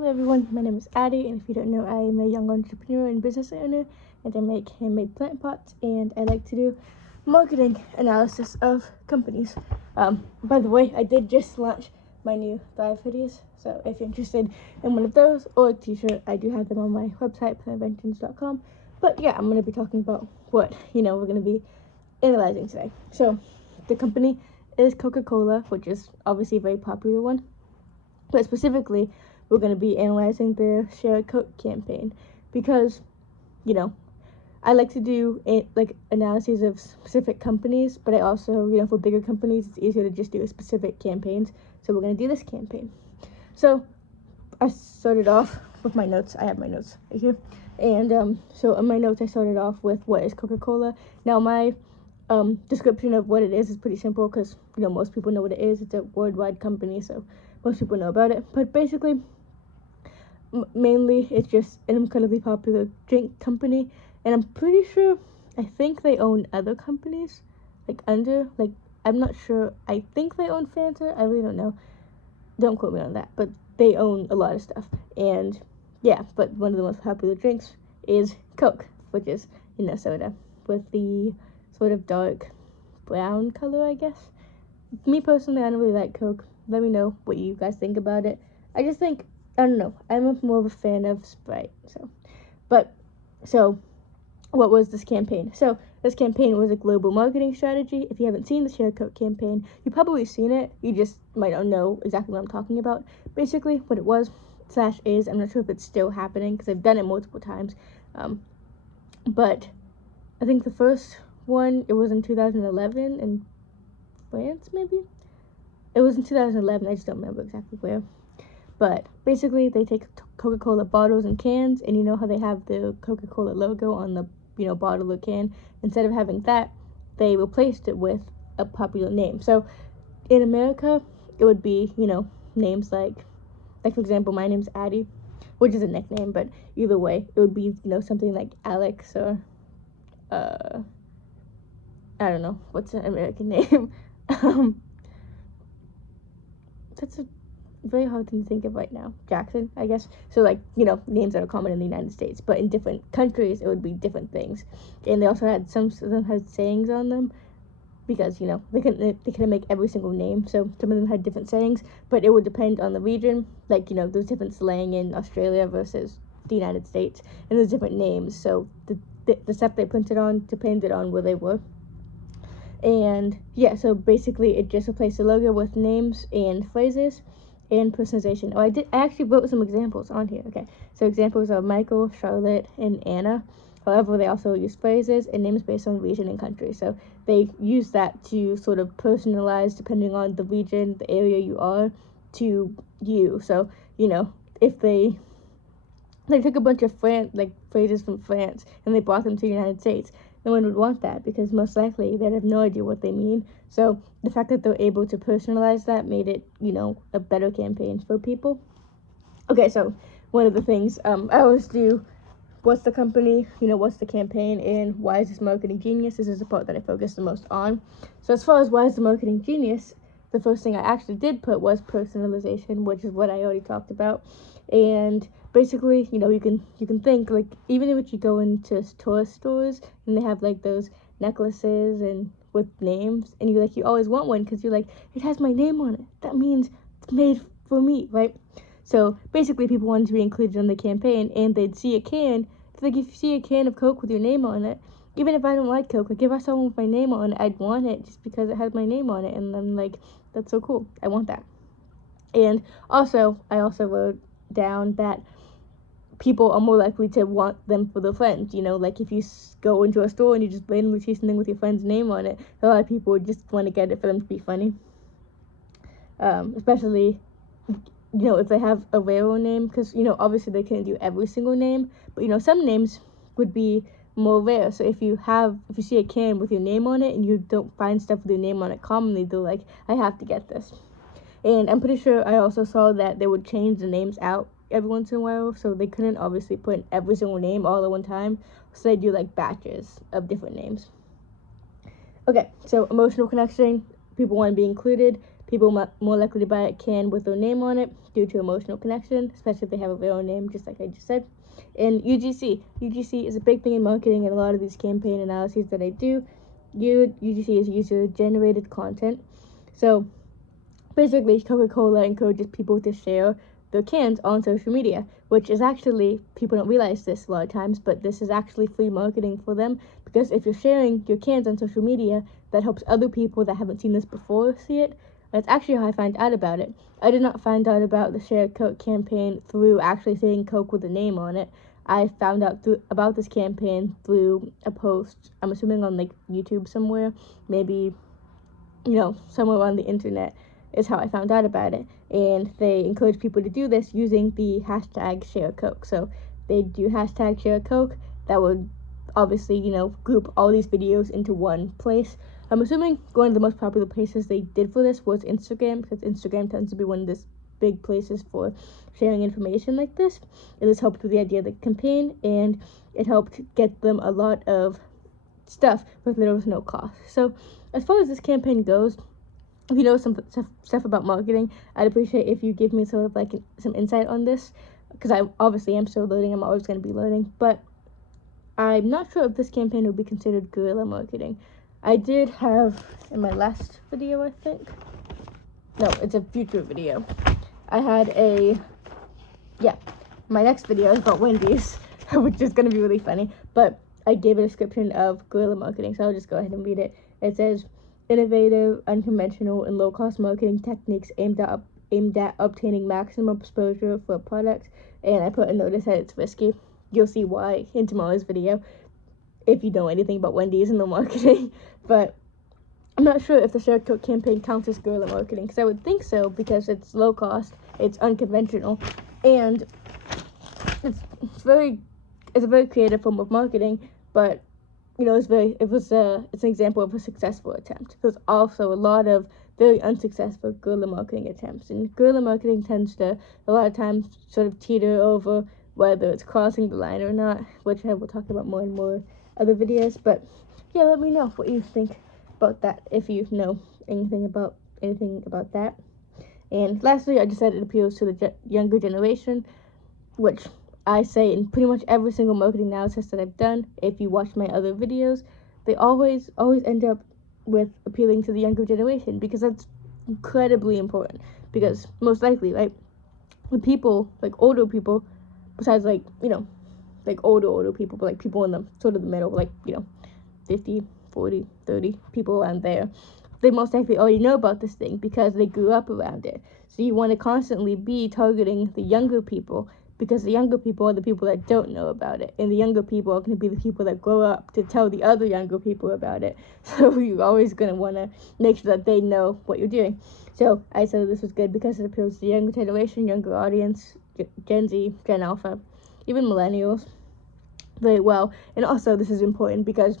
Hello everyone, my name is Addie, and if you don't know, I am a young entrepreneur and business owner, and I make handmade plant pots, and I like to do marketing analysis of companies. By the way, I did just launch my new Thrive hoodies, so if you're interested in one of those or a t-shirt, I do have them on my website, plantinventions.com. But yeah, I'm going to be talking about what, we're going to be analyzing today. So, the company is Coca-Cola, which is obviously a very popular one, but specifically, we're going to be analyzing their Share Coke campaign because, I like to do analyses of specific companies, but I also, for bigger companies, it's easier to just do specific campaigns. So we're going to do this campaign. So I started off with my notes. I have my notes right here. And so in my notes, I started off with what is Coca-Cola. Now, my description of what it is pretty simple because, most people know what it is. It's a worldwide company, so most people know about it. But basically, mainly it's just an incredibly popular drink company, and I'm pretty sure, I think they own other companies, I'm not sure, I think they own Fanta, I really don't know, don't quote me on that, but they own a lot of stuff, and yeah, but one of the most popular drinks is Coke, which is, soda, with the sort of dark brown color, I guess. Me personally, I don't really like Coke. Let me know what you guys think about it. I just think, I don't know, I'm more of a fan of Sprite, so what was this campaign? So, this campaign was a global marketing strategy. If you haven't seen the Share Coke campaign, you've probably seen it, you just might not know exactly what I'm talking about. Basically, what it was, / is, I'm not sure if it's still happening, because I've done it multiple times, but I think the first one, it was in 2011, in France, maybe? It was in 2011, I just don't remember exactly where. But basically, they take Coca-Cola bottles and cans, and you know how they have the Coca-Cola logo on the, bottle or can? Instead of having that, they replaced it with a popular name. So, in America, it would be, names like for example, my name's Addie, which is a nickname, but either way, it would be, something like Alex or, I don't know, what's an American name? That's a very hard thing to think of right now. Jackson, I guess. So, names that are common in the United States, but in different countries, it would be different things. And they also had, some of them had sayings on them, because, they couldn't make every single name, so some of them had different sayings, but it would depend on the region. There's different slang in Australia versus the United States, and there's different names, so the stuff they printed on depended on where they were. And yeah, so basically it just replaced the logo with names and phrases and personalization. I actually wrote some examples on here. Okay, so examples are Michael, Charlotte, and Anna. However, they also use phrases and names based on region and country. So they use that to sort of personalize depending on the region, the area you are, to you. So, if they took a bunch of phrases from France and they brought them to the United States, no one would want that because most likely they'd have no idea what they mean. So the fact that they're able to personalize that made it, a better campaign for people. Okay, so one of the things I always do, what's the company, what's the campaign, and why is this marketing genius? This is the part that I focus the most on. So as far as why is the marketing genius, the first thing I actually did put was personalization, which is what I already talked about. And basically, you can think, even if you go into tourist stores and they have those necklaces and with names, and you always want one because you're it has my name on it, that means it's made for me, right? So basically, people wanted to be included in the campaign, and they'd see a can. If you see a can of Coke with your name on it, even if I don't like Coke, if I saw one with my name on it, I'd want it just because it has my name on it, and I'm that's so cool. I want that. And also, I also wrote down that people are more likely to want them for their friends. If you go into a store and you just randomly see something with your friend's name on it, a lot of people would just want to get it for them to be funny. Especially, if they have a rarer name, because, obviously they can't do every single name, but, some names would be more rare. So if you see a can with your name on it and you don't find stuff with your name on it commonly, they're I have to get this. And I'm pretty sure I also saw that they would change the names out every once in a while, so they couldn't obviously put every single name all at one time, so they do batches of different names. Okay, so emotional connection, people want to be included, People more likely to buy a can with their name on it due to emotional connection, especially if they have a real name, just like I just said. And UGC is a big thing in marketing, and a lot of these campaign analyses that I do, UGC is user-generated content. So basically, Coca-Cola encourages people to share their cans on social media, which is actually, people don't realize this a lot of times, but this is actually free marketing for them, because if you're sharing your cans on social media, that helps other people that haven't seen this before see it. That's actually how I find out about it. I did not find out about the Share Coke campaign through actually seeing Coke with a name on it. I found out about this campaign through a post, I'm assuming on like YouTube somewhere, maybe, somewhere on the internet is how I found out about it. And they encourage people to do this using the hashtag #ShareCoke. So they do hashtag #ShareCoke. That would obviously, group all these videos into one place. I'm assuming one of the most popular places they did for this was Instagram, because Instagram tends to be one of the big places for sharing information like this. And this helped with the idea of the campaign, and it helped get them a lot of stuff with little to no cost. So as far as this campaign goes, if you know some stuff about marketing, I'd appreciate if you give me sort of like some insight on this, because I obviously am still learning. I'm always going to be learning, but I'm not sure if this campaign would be considered guerrilla marketing. I did have in my last video, I think. No, it's a future video. I had my next video is about Wendy's, which is going to be really funny, but I gave a description of guerrilla marketing, so I'll just go ahead and read it. It says, innovative, unconventional, and low-cost marketing techniques aimed at obtaining maximum exposure for a product. And I put a notice that it's risky. You'll see why in tomorrow's video, if you know anything about Wendy's and the marketing. But I'm not sure if the Share Coke campaign counts as guerrilla marketing, because I would think so, because it's low cost, it's unconventional, and it's a very creative form of marketing. But it's an example of a successful attempt. There's also a lot of very unsuccessful guerrilla marketing attempts, and guerrilla marketing tends to a lot of times sort of teeter over whether it's crossing the line or not, which I will talk about more and more other videos. But yeah, let me know what you think about that, if you know anything about that. And lastly, I just said it appeals to the younger generation, which I say in pretty much every single marketing analysis that I've done. If you watch my other videos, they always end up with appealing to the younger generation, because that's incredibly important. Because most likely, right, the people, like older people, besides like older people, but like people in the sort of the middle, like 50, 40, 30 people around there, they most likely already know about this thing because they grew up around it. So you want to constantly be targeting the younger people, because the younger people are the people that don't know about it, and the younger people are going to be the people that grow up to tell the other younger people about it. So you're always going to want to make sure that they know what you're doing. So I said this was good because it appeals to the younger generation, younger audience, Gen Z, Gen Alpha, even millennials very well. And also this is important because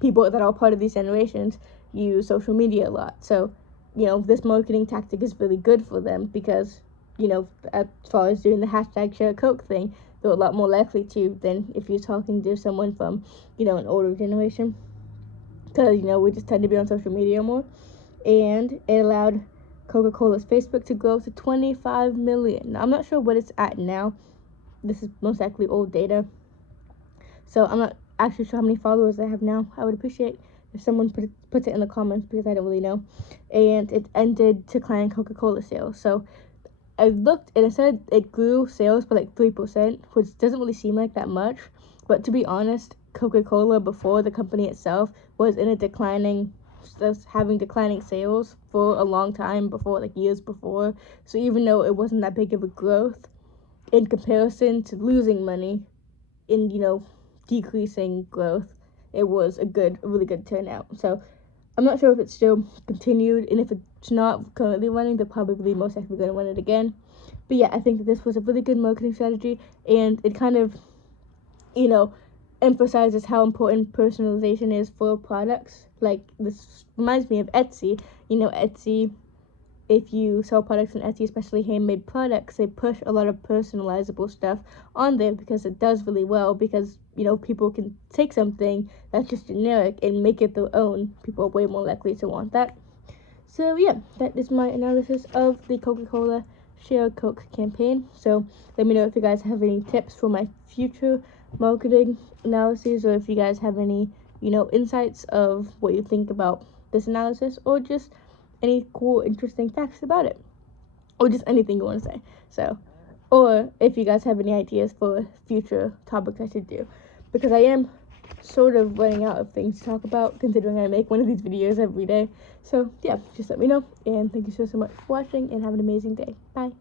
people that are part of these generations use social media a lot. So this marketing tactic is really good for them, because as far as doing the hashtag #ShareCoke thing, they're a lot more likely to than if you're talking to someone from, an older generation. Because, we just tend to be on social media more. And it allowed Coca-Cola's Facebook to grow to 25 million. Now, I'm not sure what it's at now. This is most likely old data. So I'm not actually sure how many followers I have now. I would appreciate if someone puts it in the comments, because I don't really know. And it ended declining Coca-Cola sales. So I looked and it said it grew sales by like 3%, which doesn't really seem like that much. But to be honest, Coca-Cola before the company itself was in having declining sales for a long time before, like years before. So even though it wasn't that big of a growth in comparison to losing money in, decreasing growth, it was a really good turnout. So I'm not sure if it's still continued, and if it's not currently running, they're probably most likely going to run it again. But yeah, I think that this was a really good marketing strategy, and it kind of, emphasizes how important personalization is for products. Like, this reminds me of Etsy. Etsy, if you sell products on Etsy, especially handmade products, they push a lot of personalizable stuff on there because it does really well, because people can take something that's just generic and make it their own. People are way more likely to want that. So yeah, that is my analysis of the Coca-Cola Share Coke campaign. So let me know if you guys have any tips for my future marketing analyses, or if you guys have any, insights of what you think about this analysis, or just any cool, interesting facts about it, or just anything you want to say. So, or if you guys have any ideas for future topics I should do, because I am sort of running out of things to talk about, considering I make one of these videos every day. So yeah, just let me know, and thank you so much for watching, and have an amazing day. Bye.